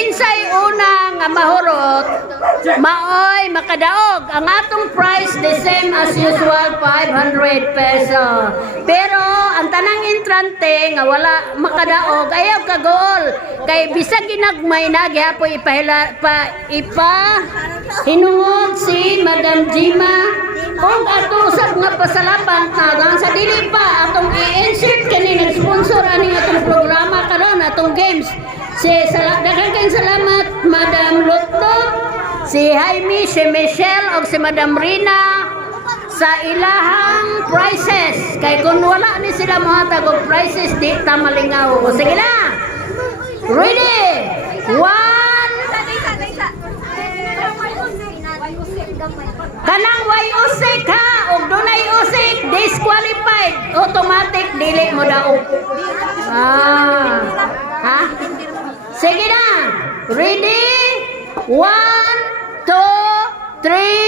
kinsay una nga mahurot, maoy makadaog. Ang atong price the same as usual, 500 peso. Pero ang tanang entrante nga wala makadaog, ayaw ka goal. Kay bisag ginagmay na gihapoy hinungod si Madam Jima. Kung ato usab nga pasalamat na sa dili pa atong i-insert kani nag-sponsor aning atong programa karon atong games. Daghang kayong salamat Madam Lutot, si Jaime, si Michelle o si Madam Rina sa ilahang prizes. Kay kung wala ni sila mohatag og prizes di ta malingaw. O sige na. Ready? 1 kanang way usik ha, og dunay usik disqualified, automatic dili mo daog. Ha? Sige na. Ready? 1, 2, 3